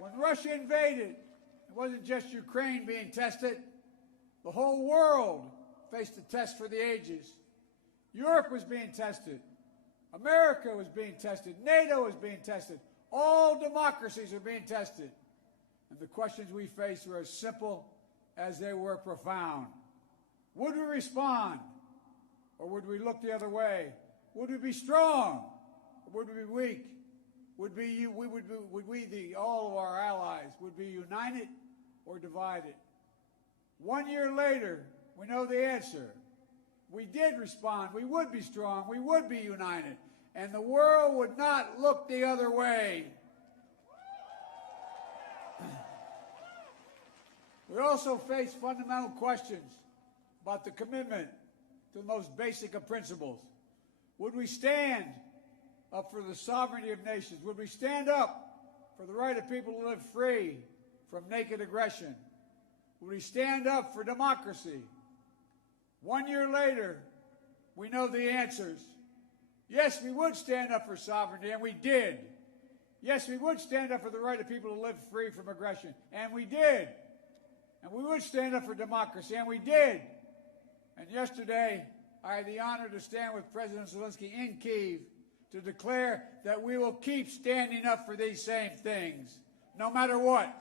When Russia invaded, it wasn't just Ukraine being tested. The whole world faced a test for the ages. Europe was being tested. America was being tested. NATO was being tested. All democracies are being tested. And the questions we faced were as simple as they were profound. Would we respond, or would we look the other way? Would we be strong, or would we be weak? Would we, all of our allies, would be united or divided? 1 year later, we know the answer. We did respond. We would be strong. We would be united. And the world would not look the other way. We also face fundamental questions about the commitment to the most basic of principles. Would we stand up for the sovereignty of nations? Would we stand up for the right of people to live free from naked aggression? Would we stand up for democracy? 1 year later, we know the answers. Yes, we would stand up for sovereignty, and we did. Yes, we would stand up for the right of people to live free from aggression, and we did. And we would stand up for democracy, and we did. And yesterday, I had the honor to stand with President Zelensky in Kyiv to declare that we will keep standing up for these same things, no matter what.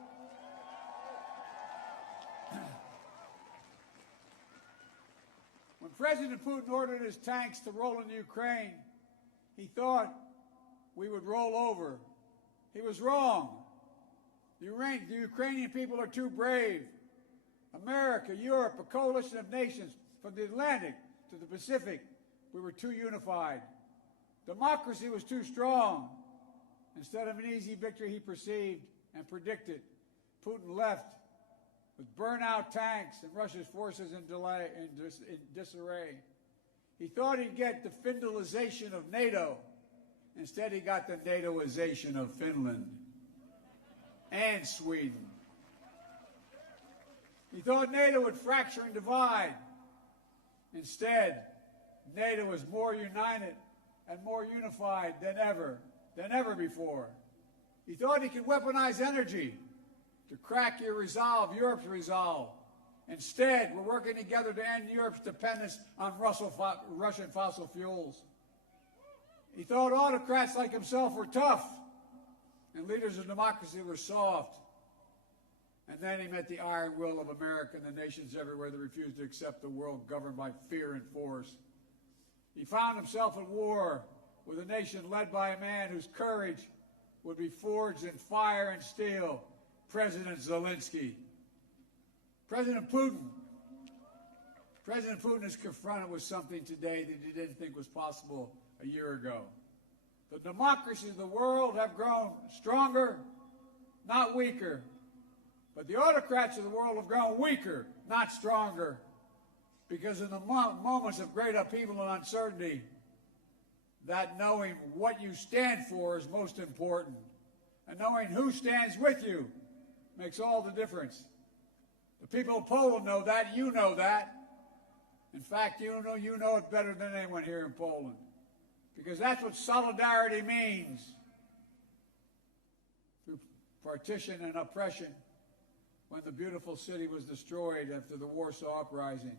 When President Putin ordered his tanks to roll into Ukraine, he thought we would roll over. He was wrong. The Ukrainian people are too brave. America, Europe, a coalition of nations from the Atlantic to the Pacific, we were too unified. Democracy was too strong. Instead of an easy victory he perceived and predicted, Putin left with burnt-out tanks and Russia's forces in disarray. He thought he'd get the Finlandization of NATO. Instead, he got the NATOization of Finland and Sweden. He thought NATO would fracture and divide. Instead, NATO was more united and more unified than ever before. He thought he could weaponize energy to crack your resolve, Europe's resolve. Instead, we're working together to end Europe's dependence on Russian fossil fuels. He thought autocrats like himself were tough and leaders of democracy were soft. And then he met the iron will of America and the nations everywhere that refused to accept a world governed by fear and force. He found himself at war with a nation led by a man whose courage would be forged in fire and steel, President Zelensky. President Putin is confronted with something today that he didn't think was possible a year ago. The democracies of the world have grown stronger, not weaker. But the autocrats of the world have grown weaker, not stronger. Because in the moments of great upheaval and uncertainty, that knowing what you stand for is most important. And knowing who stands with you makes all the difference. The people of Poland know that. You know that. In fact, you know it better than anyone here in Poland. Because that's what solidarity means. Through partition and oppression, when the beautiful city was destroyed after the Warsaw Uprising,